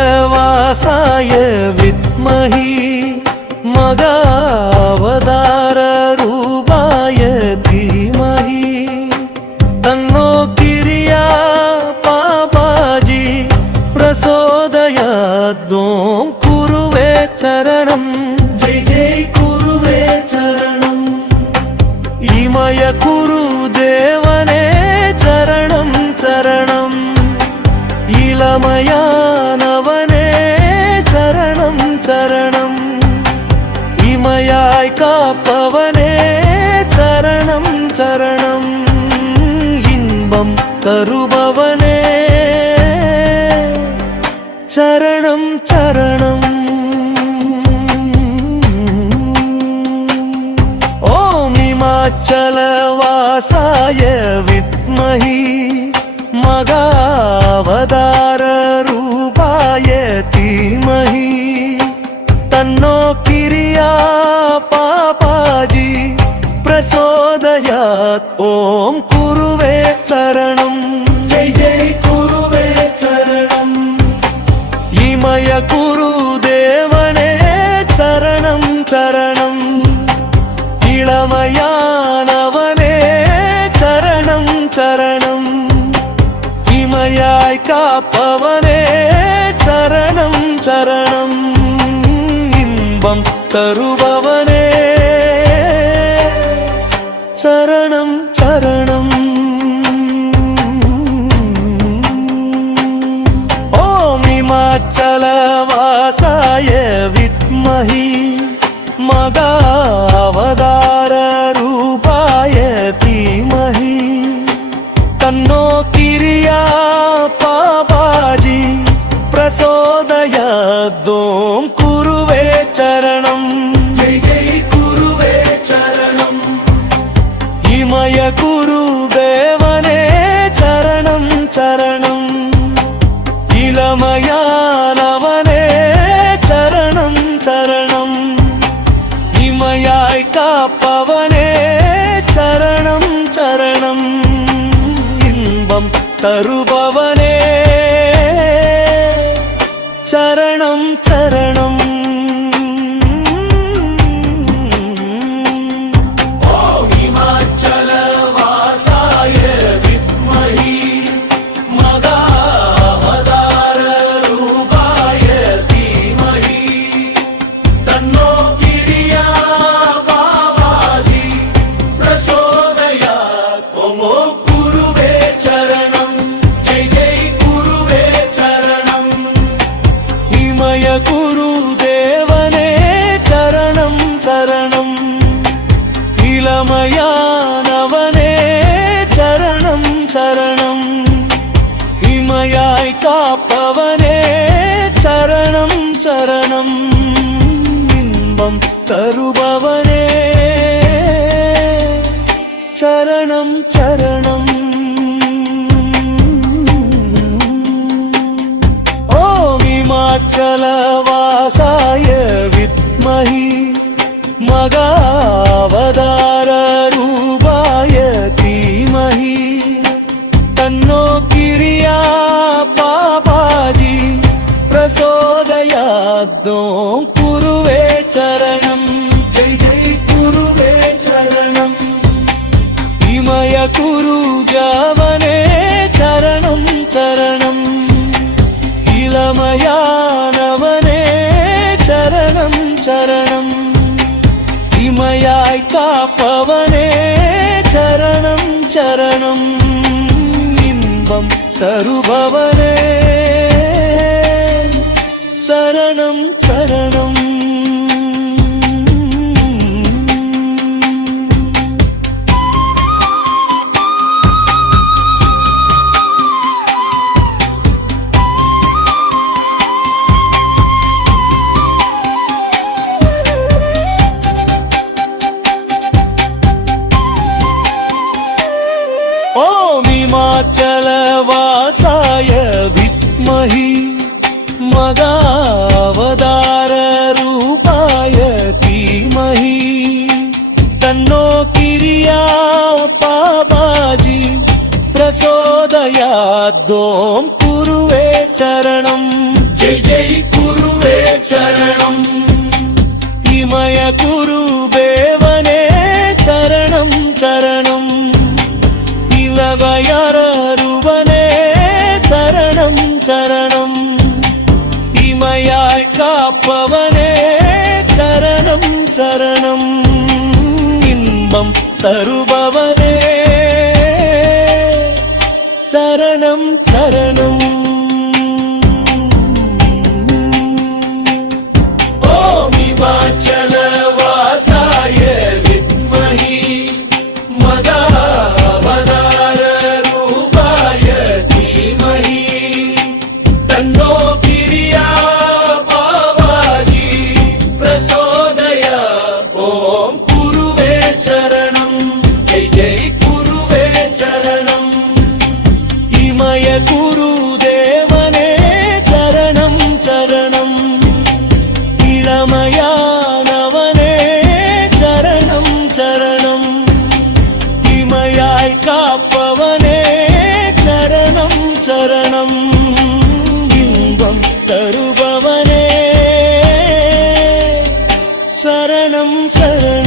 हिमाचलवासाय विद्महि मगावताररूपाय धीमहि तन्नो गिरिया पापाजी प्रचोदयात्। ॐ कुरुवे चरणं जय जय कुरुवे चरणम् इमय कुरुदेवने चरणं चरणम् इलमयानवने चरणं चरणम् इमयाय काप्पवने चरणं चरणम् इन्बं तरुबवने चरणं चरणम्। ॐ हिमाचलवासाय विद्महि मगावताररूपाय धीमहि तन्नो गिरिया पापाजी प्रचोदयात्। ॐ कुरुवे चरणं जय जय कुरुवे चरणम् इमय कुरुदेवने चरणं चरणम् इलमयानवने चरणं चरणम् इमयाय काप्पवने चरणं चरणम् इन्बं तरुबवने चरणं चरणम्। ॐ हिमाचलवासाय विद्महि मगावताररूपाय धीमहि तन्नो गिरिया पापाजी प्रचोदयात्। ॐ कुरुवे चरणं जय जय कुरुवे चरणम् इमय कुरुदेवने चरणं चरणम् इलमयानवने चरणं चरणम् इमयाय काप्पवने चरणं चरणम् इन्बं तरुबवने चरणं चरणम्। ॐ हिमाचलवासाय विद्महि मगावताररूपाय धीमहि तन्नो गिरिया पापाजी प्रचोदयात्। ॐ कुरुवे चरणं जय जय कुरुवे चरणम् इमय कुरुदेवने चरणं चरणम् इलमयानवने चरणं चरणम् इमयाय काप्पवने चरणं चरणम् इन्बं तरुबवने चरणं चरणम्। ॐ हिमाचलवासाय विद्महि मगावताररूपाय धीमहि तन्नो गिरिया पापाजी प्रचोदयात्। ॐ कुरुवे चरणं जय जय कुरुवे चरणम् इमय कुरुदेवने चरणं चरणम् इलमयानवने चरणं चरणम् इमयाय काप्पवने चरणं चरणम् इन्बं तरुबवने शरणं शरणम्। காத்தோம் குருவே சரணம். ஜெய் ஜெய் குருவே சரணம். இமய குருதேவனே சரணம் சரணம். இலவையரருவனே சரணம் சரணம். இமையாய் காப்பவனே சரணம் சரணம். இன்பம் தருபவனே சரணம் சரணம். ஓம் இமாச்சல வாசாய வித்மஹி மதாவதார ரூபாய தீமஹி தன்னோ பிரியா பாவாஜி பிரசோதயா. ஓம் குருவே சரணம். ஜெய் ஜெய் குருவே சரணம். இமய குருதேவனே சரணம் சரணம். இளமையானவனே சரணம் சரணம். இமையாய் காப்பவனே சரணம் சரணம். இன்பம் தருபவனே சரணம் சரணம்.